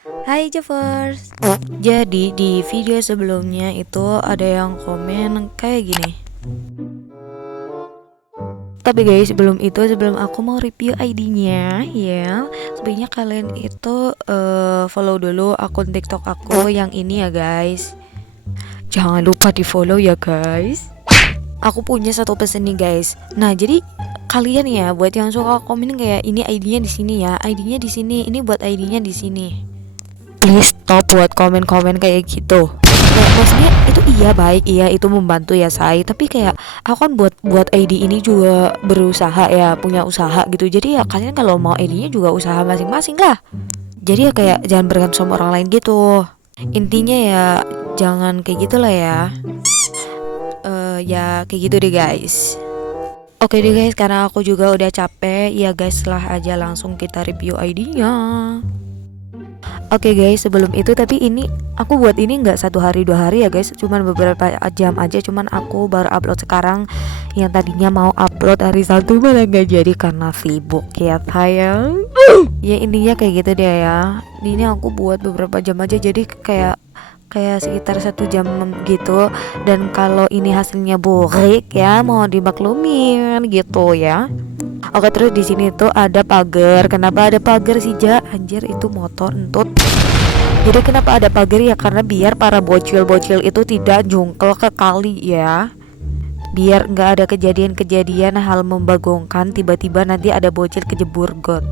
Hai Javers. Jadi di video sebelumnya itu ada yang komen kayak gini. Tapi guys, sebelum aku mau review ID-nya ya, sebaiknya kalian itu follow dulu akun TikTok aku yang ini ya guys. Jangan lupa di-follow ya guys. Aku punya satu pesan nih guys. Nah, jadi kalian ya buat yang suka komen kayak ini ID-nya di sini ya, ID-nya di sini, ini buat ID-nya di sini. Please stop buat komen-komen kayak gitu. Kayak maksudnya itu iya baik, iya itu membantu ya say, tapi kayak aku kan buat ID ini juga berusaha ya, punya usaha gitu. Jadi ya kalian kalau mau ID-nya juga usaha masing-masing lah. Jadi ya kayak jangan bergantung sama orang lain gitu. Intinya ya jangan kayak gitulah ya. Ya kayak gitu deh guys. Oke deh guys, karena aku juga udah capek ya guys, lah aja langsung kita review ID-nya. Oke guys, sebelum itu tapi ini aku buat ini nggak 1 hari 2 hari ya guys, cuman beberapa jam aja, cuman aku baru upload sekarang. Yang tadinya mau upload hari Sabtu malah nggak jadi karena sibuk ya sayang. Ya intinya kayak gitu deh ya. Ini aku buat beberapa jam aja, jadi kayak kayak sekitar 1 jam gitu. Dan kalau ini hasilnya buruk ya mau dimaklumin gitu ya. Oke, terus di sini tuh ada pagar. Kenapa ada pagar sih, Ja? Anjir, itu motor entut. Jadi kenapa ada pagar ya? Karena biar para bocil-bocil itu tidak jungkel ke kali ya. Biar nggak ada kejadian-kejadian hal membagongkan tiba-tiba nanti ada bocil kejebur got.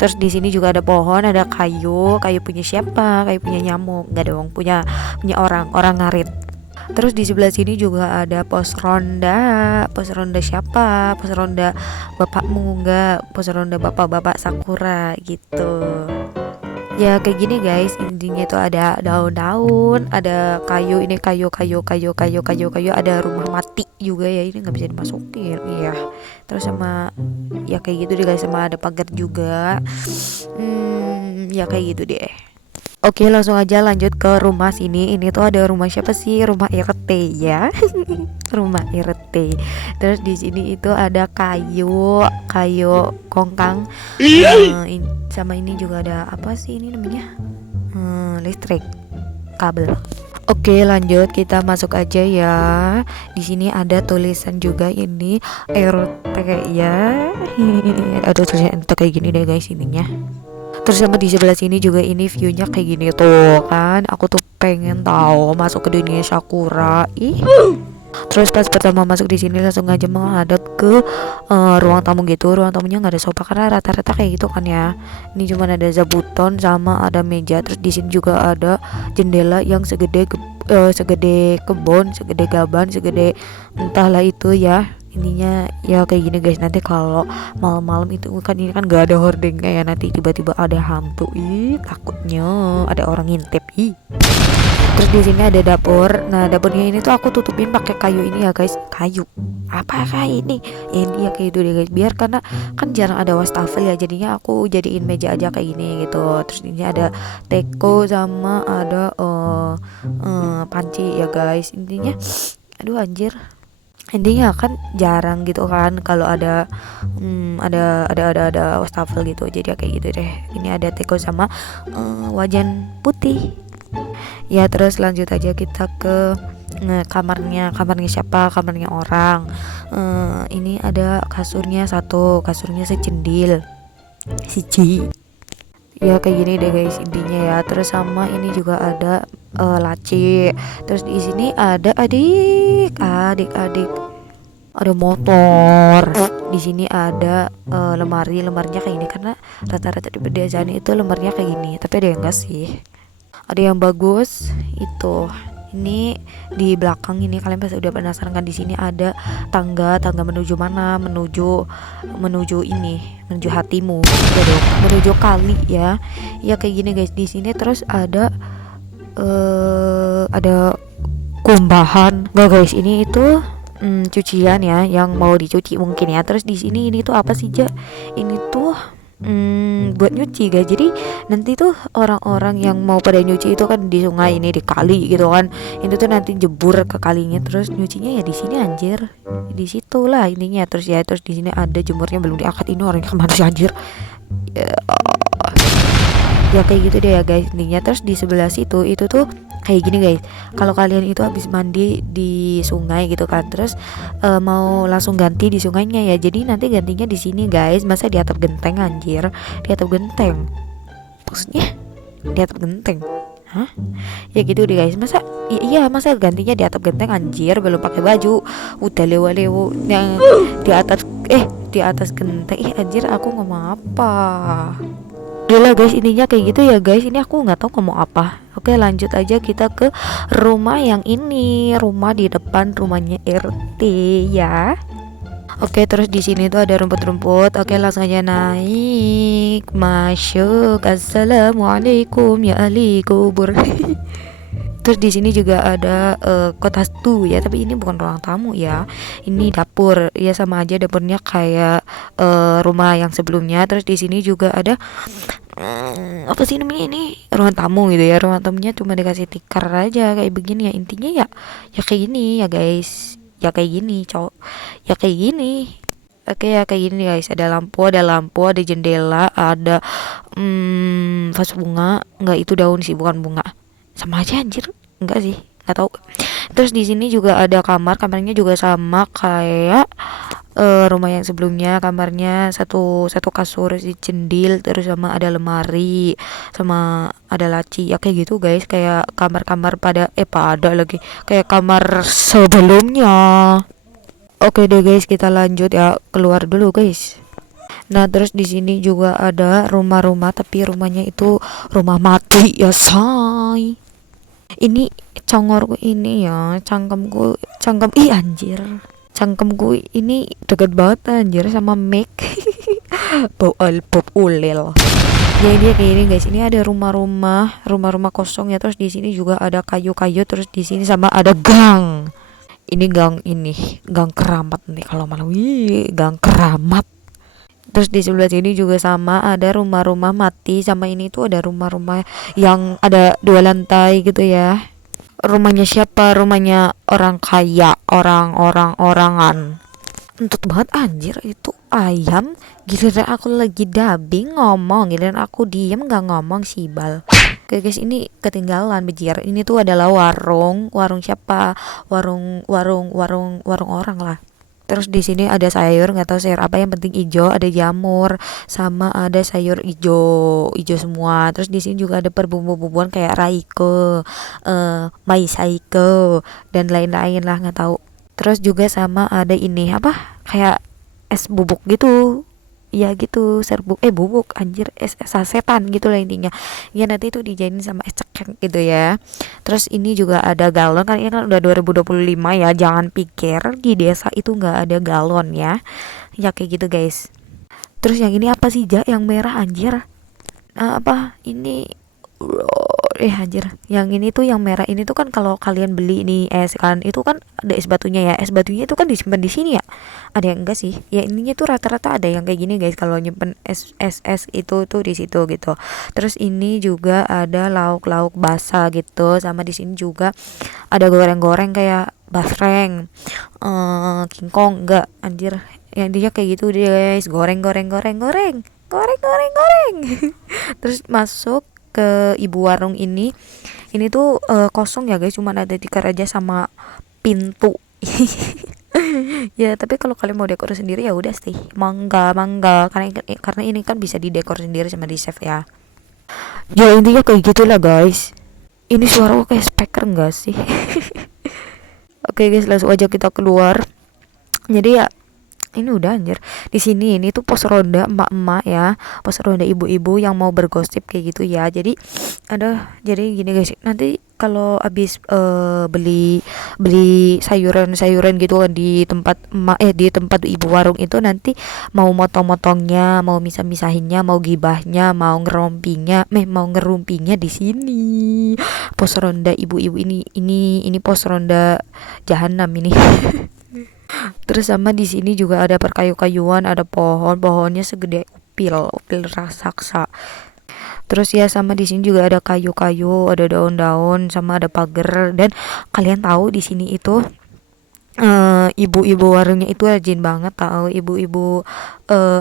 Terus di sini juga ada pohon, ada kayu. Kayu punya siapa? Kayu punya nyamuk. Nggak dong, punya punya orang ngarit. Terus di sebelah sini juga ada pos ronda. Pos ronda siapa? Pos ronda bapakmu, enggak? Pos ronda bapak-bapak Sakura gitu. Ya kayak gini guys, intinya itu ada daun-daun, ada kayu, ini kayu, ada rumah mati juga ya, ini nggak bisa dimasukin, iya. Terus sama ya kayak gitu deh guys, sama ada pagar juga. Ya kayak gitu deh. Oke, langsung aja lanjut ke rumah sini. Ini tuh ada rumah siapa sih? Rumah RT ya. Rumah RT. Terus di sini itu ada kayu kongkang. Sama ini juga ada apa sih ini namanya? Listrik, kabel. Oke, lanjut kita masuk aja ya. Di sini ada tulisan juga ini RT ya. Ada tulisan kayak gini deh guys ininya. Terus sama di sebelah sini juga ini viewnya kayak gini tuh kan. Aku tuh pengen tahu masuk ke dunia Sakura. Ih. Terus pas pertama masuk di sini langsung aja menghadap ke ruang tamu gitu. Ruang tamunya nggak ada sofa karena rata-rata kayak gitu kan ya. Ini cuma ada zabuton sama ada meja. Terus di sini juga ada jendela yang segede kebun, segede gaban, segede entahlah itu ya. Intinya ya kayak gini guys. Nanti kalau malam-malam itu kan ini kan gak ada hordeng kayak nanti tiba-tiba ada hantu, ih takutnya ada orang ngintip, ih. Terus di sini ada dapur. Nah, dapurnya ini tuh aku tutupin pakai kayu ini ya guys. Kayu apa kayak ini ya, ini ya kayak itu deh guys, biar karena kan jarang ada wastafel ya, jadinya aku jadiin meja aja kayak gini gitu. Terus ini ada teko sama ada panci ya guys. Intinya aduh anjir, intinya kan jarang gitu kan kalau ada ada wastafel gitu, jadi ya kayak gitu deh. Ini ada teko sama wajan putih ya. Terus lanjut aja kita ke kamarnya siapa, kamarnya orang. Ini ada kasurnya satu, kasurnya secendil siji ya kayak gini deh guys intinya ya. Terus sama ini juga ada laci. Terus di sini ada adik ada motor. Di sini ada lemarinya kayak gini karena rata-rata di pedesaan itu lemarinya kayak gini, tapi ada yang enggak sih, ada yang bagus itu. Ini di belakang ini kalian pasti udah penasaran kan, di sini ada tangga menuju mana, menuju ini, menuju hatimu ya dong, menuju kali ya. Ya kayak gini guys di sini. Terus ada kumbahan nggak guys, ini itu cucian ya yang mau dicuci mungkin ya. Terus di sini ini tuh apa sih, Ja? Ini tuh buat nyuci guys. Jadi nanti tuh orang-orang yang mau pada nyuci itu kan di sungai, ini di kali gitu kan, itu tuh nanti jebur ke kalinya, terus nyucinya ya di sini anjir, di situ lah intinya. Terus ya, terus di sini ada jemurnya belum diangkat, ini orangnya kemana sih anjir ya. Ya kayak gitu deh ya guys intinya. Terus di sebelah situ itu tuh kayak gini guys, kalau kalian itu habis mandi di sungai gitu kan, terus mau langsung ganti di sungainya ya, jadi nanti gantinya di sini guys. Masa di atap genteng anjir, di atap genteng maksudnya, di atap genteng. Hah? Ya gitu deh guys. Masa iya masa gantinya di atap genteng anjir, belum pakai baju udah lewo-lewo yang di atas di atas genteng. Ih anjir aku ngomong apa. Udah lah guys intinya kayak gitu ya guys. Ini aku nggak tahu ngomong apa. Oke lanjut aja kita ke rumah yang ini, rumah di depan rumahnya RT ya. Oke terus di sini tuh ada rumput-rumput. Oke langsung aja naik masuk. Assalamualaikum ya ahli kubur. Terus di sini juga ada kotas tuh ya, tapi ini bukan ruang tamu ya. Ini dapur ya, sama aja dapurnya kayak rumah yang sebelumnya. Terus di sini juga ada apa sih namanya ini, ruang tamu gitu ya. Ruang tamunya cuma dikasih tikar aja kayak begini ya. Intinya ya kayak gini ya guys. Ya kayak gini cowok. Ya kayak gini. Oke ya kayak gini guys. Ada lampu, ada jendela, ada vas bunga. Enggak itu daun sih, bukan bunga. Sama aja anjir, enggak sih, nggak tahu. Terus di sini juga ada kamarnya juga sama kayak rumah yang sebelumnya. Kamarnya satu kasur si cendil, terus sama ada lemari, sama ada laci ya kayak gitu guys, kayak kamar-kamar pada lagi kayak kamar sebelumnya. Oke deh guys kita lanjut ya, keluar dulu guys. Nah terus di sini juga ada rumah-rumah, tapi rumahnya itu rumah mati ya say. Ini congorku ini ya, cangkem anjir, cangkemku ini deket banget anjir sama mic. Bau albop ulil. Jadi dia kayak ini guys, ini ada rumah-rumah kosong ya. Terus di sini juga ada kayu-kayu, terus di sini sama ada gang. Ini gang keramat nih kalau malam. Gang keramat. Terus di sebelah sini juga sama ada rumah-rumah mati, sama ini tuh ada rumah-rumah yang ada 2 lantai gitu ya. Rumahnya siapa? Rumahnya orang kaya, orangan. Entut banget anjir itu ayam. Giliran aku lagi dubbing ngomong, giliran aku diem gak ngomong sibal. Oke guys ini ketinggalan bejir. Ini tuh adalah warung siapa? Warung orang lah. Terus di sini ada sayur, nggak tahu sayur apa, yang penting hijau, ada jamur, sama ada sayur hijau semua. Terus di sini juga ada perbumbu-bumbuan kayak raiko, maisaiko dan lain-lain lah nggak tahu. Terus juga sama ada ini apa? Kayak es bubuk gitu. Ya gitu, bubuk anjir, es sasetan gitu lah intinya. Ya nanti itu dijadiin sama es cekek gitu ya. Terus ini juga ada galon, kan ini kan udah 2025 ya. Jangan pikir di desa itu nggak ada galon ya. Ya kayak gitu guys. Terus yang ini apa sih, yang merah anjir? Apa ini? Anjir, yang ini tuh yang merah ini tuh kan kalau kalian beli nih es kan, itu kan ada es batunya ya. Es batunya itu kan disimpan di sini ya. Ada yang enggak sih? Ya ininya tuh rata-rata ada yang kayak gini guys, kalau nyimpen es itu tuh di situ gitu. Terus ini juga ada lauk-lauk basah gitu, sama di sini juga ada goreng-goreng kayak basreng, kingkong enggak anjir. Yang dia kayak gitu deh guys, goreng. Terus masuk ke ibu warung ini tuh kosong ya guys, cuma ada tikar aja sama pintu. Ya tapi kalau kalian mau dekor sendiri ya udah sih, mangga karena ini kan bisa didekor sendiri sama di chef ya. Ya intinya kayak gitulah guys. Ini suara kayak speaker enggak sih? Oke guys langsung aja kita keluar. Jadi ya ini udah anjir. Di sini ini tuh pos ronda emak-emak ya, pos ronda ibu-ibu yang mau bergosip kayak gitu ya. Jadi gini guys, nanti kalau habis beli sayuran gitu kan di tempat emak, di tempat ibu warung itu, nanti mau motong-motongnya, mau misah-misahinnya, mau gibahnya, mau ngerumpinya di sini. Pos ronda ibu-ibu ini pos ronda jahanam ini. Terus sama di sini juga ada perkayu-kayuan, ada pohonnya segede upil raksasa. Terus ya sama di sini juga ada kayu-kayu, ada daun-daun, sama ada pagar. Dan kalian tahu di sini itu ibu-ibu warungnya itu rajin banget tahu. Ibu-ibu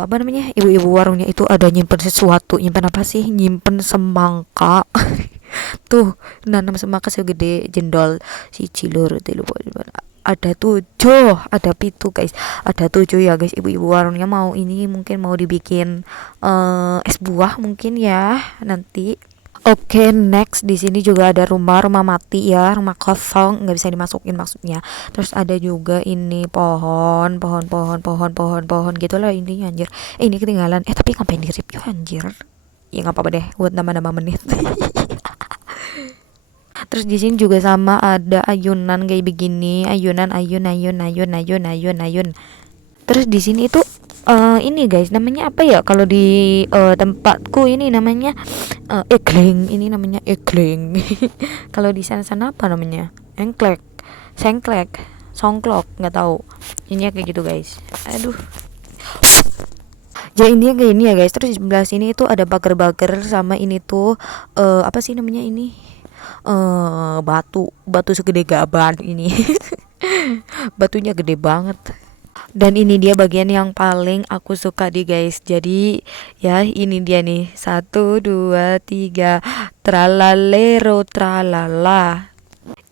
apa namanya, ibu-ibu warungnya itu ada nyimpen sesuatu. Nyimpen apa sih? Nyimpen semangka. Tuh nanam semangka segede jendol si cilur itu lupa. Ada 7, ada pitu guys, ada 7 ya guys. Ibu-ibu warungnya mau ini, mungkin mau dibikin es buah mungkin ya nanti. Oke, next di sini juga ada rumah mati ya, rumah kosong nggak bisa dimasukin maksudnya. Terus ada juga ini pohon gitulah intinya anjir. Ini ketinggalan. Tapi ngapain di review anjir? Ya nggak apa-apa deh, buat nambah-nambah menit. Terus di sini juga sama ada ayunan kayak begini, ayun. Terus di sini itu ini guys, namanya apa ya kalau di tempatku ini namanya egleng. Ini namanya egleng. Kalau di sana-sana apa namanya? Engklek, sengklek, songklok, nggak tahu. Ini kayak gitu guys. Aduh. Ya intinya kayak ini ya guys. Terus di sebelah sini itu ada bager-bager sama ini tuh apa sih namanya ini? Batu segede gaban ini. Batunya gede banget. Dan ini dia bagian yang paling aku suka di guys. Jadi ya ini dia nih, 1 2 3 tralalero tralala.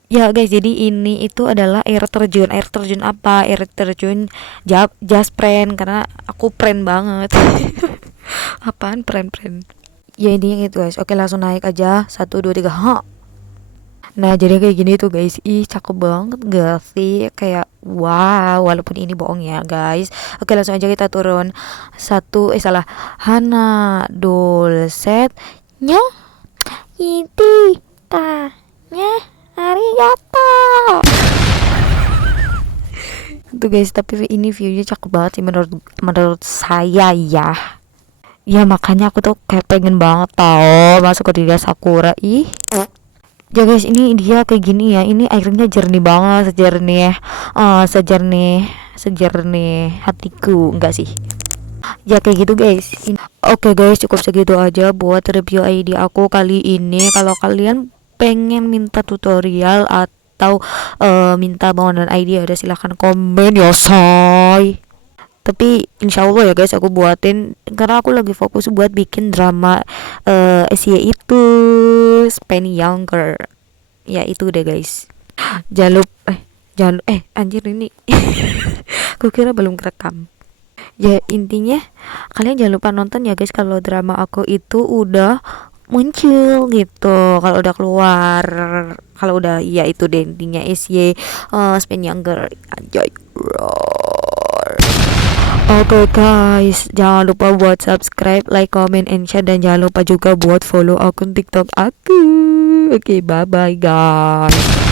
Ya guys, jadi ini itu adalah air terjun. Air terjun apa? Air terjun Jaspren, karena aku pren banget. Apaan pren? Ya intinya gitu guys. Oke, langsung naik aja. 1 2 3. Nah jadi kayak gini tuh guys. Ih cakep banget gak sih? Kayak wow, walaupun ini bohong ya guys. Oke, langsung aja kita turun. Salah. Hana dolset nya iti tanya arigato. Tuh guys, tapi ini viewnya cakep banget sih menurut saya ya. Ya makanya aku tuh kayak pengen banget tau masuk ke Diga Sakura. Ih ya guys, ini dia kayak gini ya. Ini airnya jernih banget, sejernih hatiku, enggak sih ya kayak gitu guys. Oke guys, cukup segitu aja buat review ID aku kali ini. Kalau kalian pengen minta tutorial atau minta bangunan ID, ada silahkan komen ya say. Tapi insya Allah ya guys aku buatin, karena aku lagi fokus buat bikin drama SY itu Spend Younger. Ya itu deh guys. Jangan anjir ini. Aku kira belum kerekam. Ya intinya kalian jangan lupa nonton ya guys kalau drama aku itu udah muncul gitu, kalau udah keluar, kalau udah ya itu deh intinya SY Spend Younger. Anjay. Oke guys, jangan lupa buat subscribe, like, comment, and share, dan jangan lupa juga buat follow akun TikTok aku. Oke, bye bye guys.